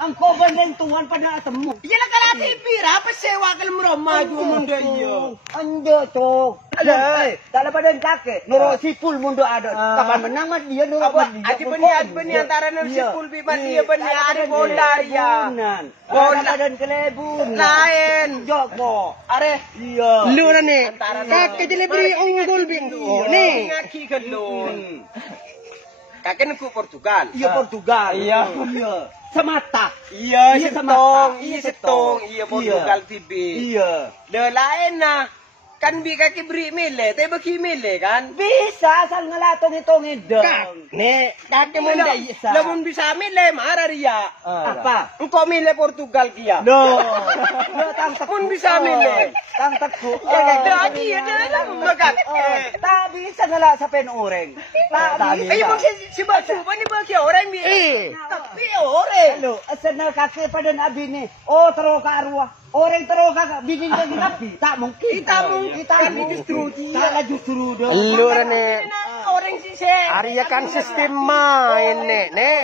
Angko bandeng Tuhan pada temu. Iyalah kalau TV apa sewa kalau meromah juga mundo iya. Anja cok. Ada. Tak ada badan kakek. Nurut sipul mundo ada. Kapan menang mah dia nurut dia. Adi beni antara nurut sipul biman dia beni ada bola ya. Bola badan kelebun. Lain. Joko. Are. Iya. Lu na ni. Kakek delivery unggul bingo. Ni. Ngaki gelun. Kakek ku Portugal. Iya Portugal. Iya. Semata. Iya, semata. Setong. Iya, Portugal TV. Iya. Le lain nah. Kan bi kaki beri mile, tapi bagi mile kan? Bisa asal ngelatong itu ngedong. Ni. Kakek mo nda isa. Lamun bisa mile marah dia. Apa? Engkau mile Portugal kia. No. Tang Pun bisa mile. Tang teku. Lagi ada lah makan. Tak bisa ngelak sampai orang. Tak bisa. Ayo mungkin si baju ni bagi orang bi. Tapi orang. Lo, asal kakek pada nabi ni. Oh teroka arwah. Orang teroka binin lagi nabi. Tak mungkin. Kita justru dia. Tak justru dia. Lu na ni. Orang si se. Arya kan sistem main ni.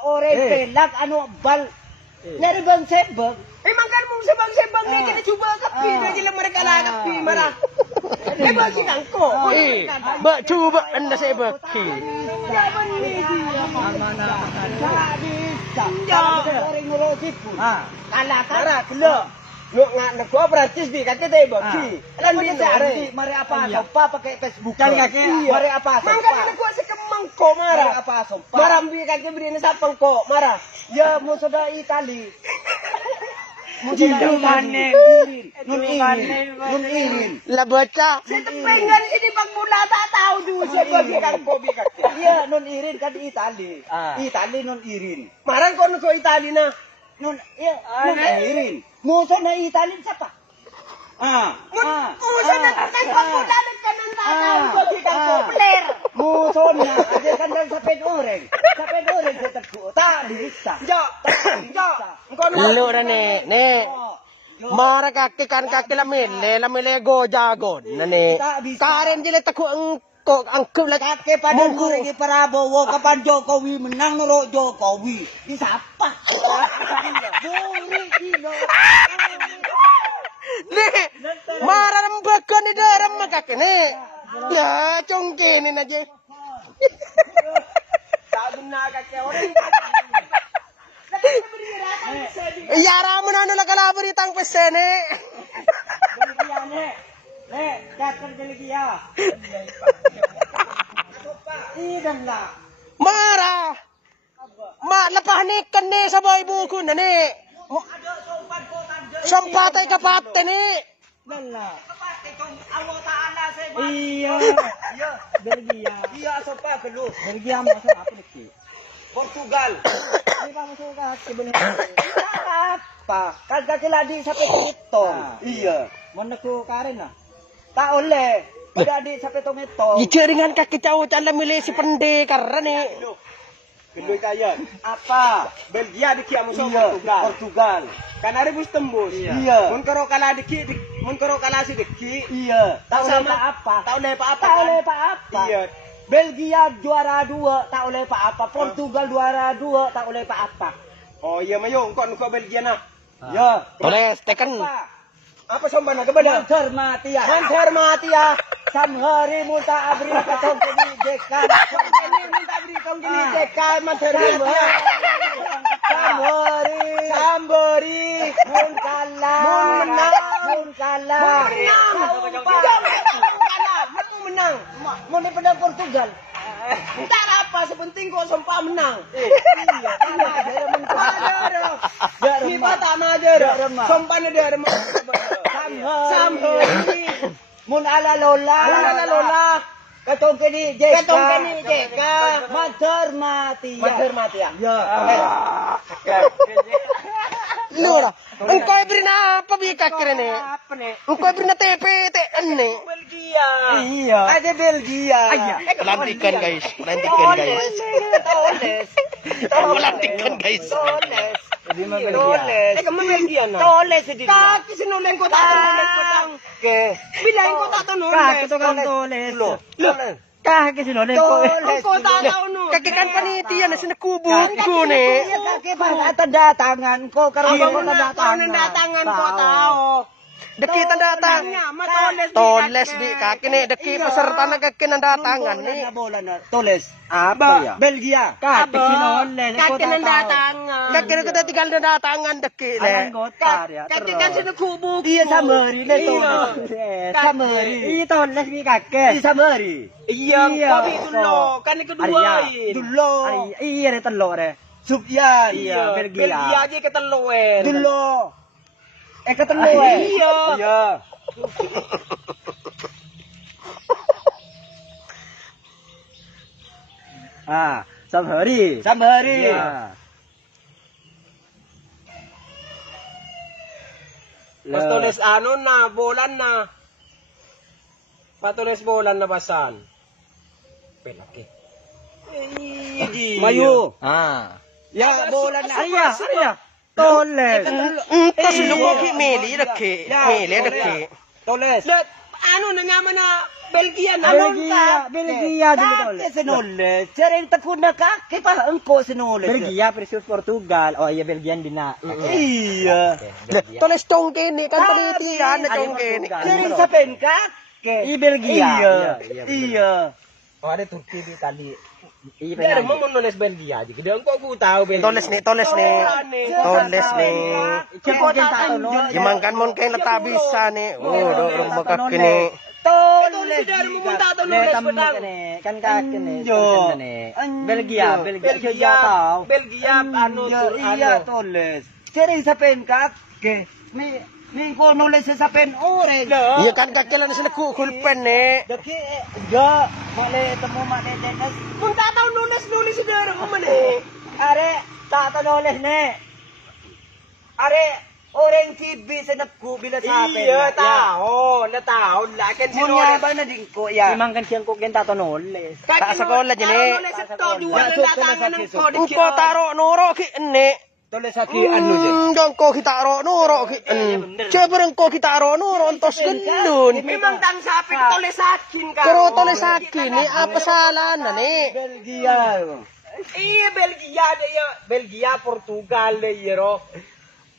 Orang pelak anu bal. Dari bang sebab. Emang kan mau sebang-sebang ni kita cuba kapi bagi mereka lah kapi marah. Eh bagi nangko. Ba cuba anda saya baki. Tak bisa. Orang nurut sipul. Kalah kan? Marah gelo. Nak gua Prancis di kata teh bagi. Kan bisa mari apa sopa pakai Facebook. Kan kakek mari apa sopa. Mangga gua sekemang ko marah. Apa sopa. Marah bi kakek beri ni sapang ko marah. Ya musuh Itali. Jidu mane. Nun irin. La baca. Setepengan sini bang bola tak tahu dulu sebagai kan kopi kakek. Iya nun irin kan di Itali. Itali nun irin. Marah kau nak Itali na. Nun irin. Musuh na Itali siapa? Musuh na kan bola na kanan tahu kau tidak populer. Musuh na ada kan dan sampai orang saya teguh. Tak bisa. Jo. Lu na ni. Mara kakek kan kakek lamile go jagon. Nani. Karen jile taku angkep lagi. Kakek pada lagi Prabowo kapan Jokowi menang nurut Jokowi. Di siapa? Ni. Mara rembakon ni daram kakek ni. Ya congkenin aja. Tak benar kakek orang. Yara mo na ano kalabari tang pesene. Dakar jeligia. Idan lah. Mara. Ma lapahnik kan ni sa boy buko na ni. Sampatay kapate ni. Lala. Iya. Belgia. Iya sopa kelu. Belgia masuk apa ni? Portugal. Ini kamu suka sebenarnya. Apa? Kagak keladi sampai itu. Iya. Mana ku Karen lah. Tak oleh. Udah di sampai itu. Ijaringan kaki cowok cala milih si pende karena ni. Kelu kaya. Apa? Belgia diki amu Iya. Portugal. Kan ada bus tembus. Iya. Mun karo kalah diki, mun karo kalah si diki. Iya. Tak oleh Sama apa? Tak oleh apa-apa. Tak oleh apa? Iya. Belgia juara 2 tak oleh apa-apa. Portugal juara 2 tak oleh apa-apa. Oh iya mayo, engkau nuka Belgia nah. Ya. Tulis tekan. Apa sombana kepada? Menghormati ya. Menghormati ya. Samhari muta abri katong kini jekan. Ini minta beri kau gini cekai menghormati ya. Sambori. Mun kalah. Mun kalah. Menang. Mun di pedang Portugal. Tak apa, sepenting kau sempat menang. Iya, Kita tak najar. Sompan ada remah. Sambori. Mun ala lola. Katong kini jeka. Menghormati ya. Ya. Lu lah. Engkau beri na apa bi kakek ni? Apa ni? Engkau beri na TP ni. Belgia. Iya. Ada Belgia. Pelantikan guys. Pelantikan guys. Pelantikan guys. Jadi mah Belgia. Kamu Belgia na? Toles sedih. Kaki sinulen ko tak tunulen. Ke. Bilain ko tak tunulen. Kah kita kan toles. Lo. Kah kita sinulen ko. Ko tak tahu nu. kaki kan panitia na sinakubuko nih. Iya kaki para tanda tangan ko karon ko tanda tangan ko tao. Deki tanda tangan. Toles di kaki nih deki peserta na kaki tanda tangan nih. Bola na toles. Apa ya? Belgia. Kaki sinole. Kaki nanda tangan. Kaki na kita tinggal tanda tangan deki le. Kaki kan sinakubuko. Iya samari le toles. Samari. Iya toles ni kaki. Iya samari. Iya, kopi dulu. Kan kedua Dulu. Iya re telo re. Subya iya Belgia aja keteluan. Dulu. Ketemu iya. Samhari. Iya. Pas tulis ano na, bolan na. Patulis bolan na basan. Pelaki. Mayu. Ya bolan na. Arya. Toles. Terus lu kok meli deki. Meli deki. Toles. Ano na naman na Belgia na. Belgia di toles. Sinoles. Sering takuna ka pa engko sinoles. Belgia versus Portugal. Oh iya Belgian dina. Iya. Toles tongke nih kan panitia na tongke nih. Sering sapen ka? I Belgia. Iya. Oh ada Turki di Itali. Iya, mau nulis Belgia aja. Gede kok aku tahu Belgia. Toles nih. Gimana kan mon kayak tak bisa nih. Dorong bakak ini. Toles. Kan kaki nih. Belgia tahu. Belgia anu iya toles. Sering sapen ka? Mingko nulis sa pen ore. Iya kan kakilan sila kulpen nih. Daki enggak boleh temu mak dedes. Mun tak tahu nulis saudara mo nih. Are tata nulis ne. Are orang TV sa napku bila sa pen. Iya tahu, na tahu lakin Munya sinulis. ba na dingko ya. Imang kan siyang ko genta to nulis. Sa sekolah jene. Nulis to dua na tangan ng kode. Uko taro nuro ki ene. Tulis sa ki ano je. Dong ko kita ro nuro ki. Coba ko kita ro nuro ontos gendun. Memang tang sapi tulis akin ka. Kuro tulis akin ni apa salah na ni? Belgia. Iya Belgia Portugal ro.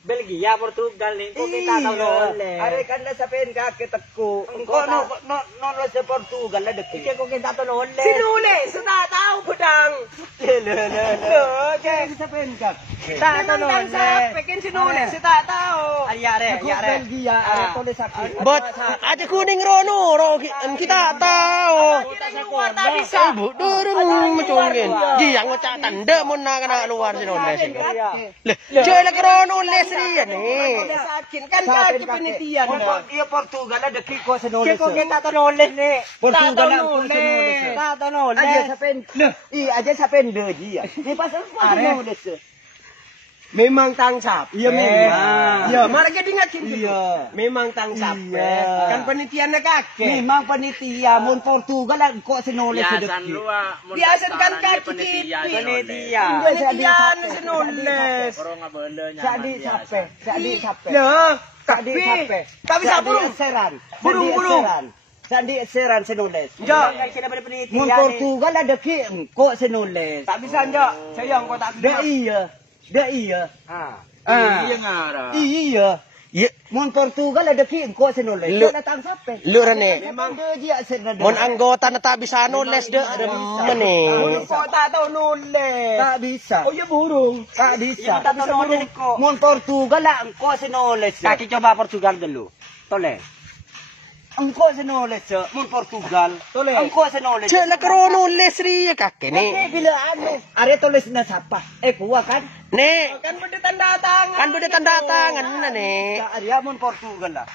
Belgia Portugal nih. Kung kita tahu nulis. Are kan na sa pen ka kitakko. Ko no sa Portugal na dek. Kaya kung kita tahu nulis. Sinulis, sudah tahu pedang. Kaya sa pen ka. Memang tang sapi kan sinulis, sudah tahu. Ayare. Belgia are tulis akin. But aja kuning ro nuro kita tahu. Ibu dorong macungin. Giang macam tanda mun na kana luar sinulis. Leh, jela ro nulis riya ni. Kan kaki penitian. Iya Portugal ada kiko sa nulis. Kiko kita tahu nulis nih. Portugal ang nulis. Tahu nulis. Aja sa pen. Aja sa pen de dia. Di pasal nulis. Memang tang sapi. Iya memang. Iya, mereka dingatin gitu. Iya. Memang tang sapi. Iya. Kan penitian na kake. Memang panitia mun Portugal ang ko sinulis sa deki. Biasan kan kaki Panitia. Penitian na sinulis. Sadi sape. Nah, Tapi sa burung. Burung. Sandi seran sinulis. Jo, Mun Portugal ada ki ko sinulis. tak bisa jo. Sayang kau tak bisa. Da iya. Iya ngara. Iya. Ye, Mun Portugal ada ki ko sinulis. Lu- Datang sape. lura ni. Memang dia senada. Mon anggota na tak bisa nulis de meni. Kau tak tahu nulis. Tak bisa. Oh ya burung. Tak bisa. Tak bisa nulis kok. Mun Portugal lah engko sinulis. Kaki coba Portugal dulu. Toleh. Engko sinulis mun Portugal. Toleh. Engko sinulis. Cela karo nulis riya kaki ni. Bila anu, are tulis na sapa. Kuha kan? Ni, Kan berde tanda tangan. kan beda tanda tangan na ni. Sa area mun Portugal lah.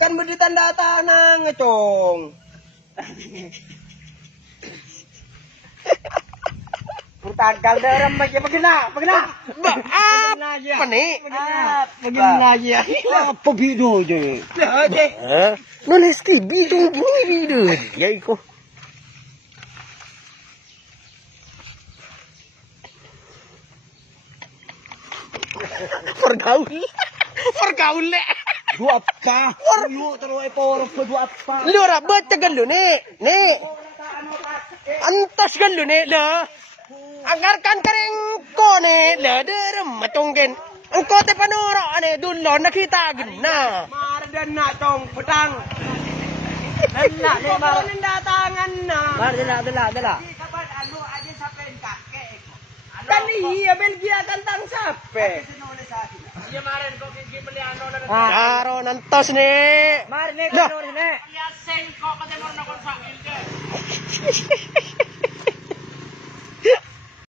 Kan berde tanda tangan ngecong. Portugal dalam macam begina. Ba, apa ni? Begina aja. Apa video je? Nulis ti bidung gini bidung. Ya iko. Pergaul le. Dua apa? Lu terus por dua apa? Lura baca galu ni. Ni. Antas galu ni la. anggarkan kering ko ni leder macongken. Engko te panuro ane dulon nakita gina. Mardan na tong petang. Nanda ni mar datangan na. Mar dala. Kapan anu aja sampein kakek. Kan iya Belgia kan tang sape. Iya maren kok gigi beli anu na. Karo nantos ni. Mar ni kano ni. Ya seng kok katenor na kon sa ilde.